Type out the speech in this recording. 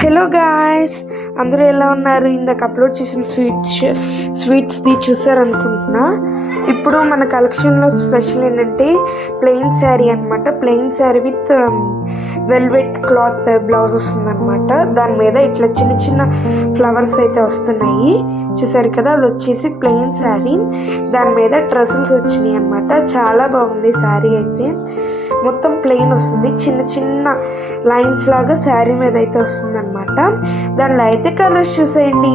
Hello guys, అందరూ ఎలా ఉన్నారు? ఇందాక అప్లోడ్ చేసిన స్వీట్స్ది చూసారనుకుంటున్నా. ఇప్పుడు మన కలెక్షన్లో స్పెషల్ ఏంటంటే ప్లెయిన్ శారీ అనమాట. Plain sari with velvet cloth blouse వస్తుందన్నమాట. దాని మీద ఇట్లా చిన్న చిన్న ఫ్లవర్స్ అయితే వస్తున్నాయి, చూసారు కదా. అది వచ్చేసి ప్లెయిన్ శారీ, దాని మీద డ్రెస్సెస్ వచ్చినాయి అనమాట. చాలా బాగుంది శారీ అయితే. మొత్తం ప్లెయిన్ వస్తుంది, చిన్న చిన్న లైన్స్ లాగా శారీ మీద అయితే వస్తుంది అనమాట. దానిలో అయితే కలర్స్ చూసేయండి.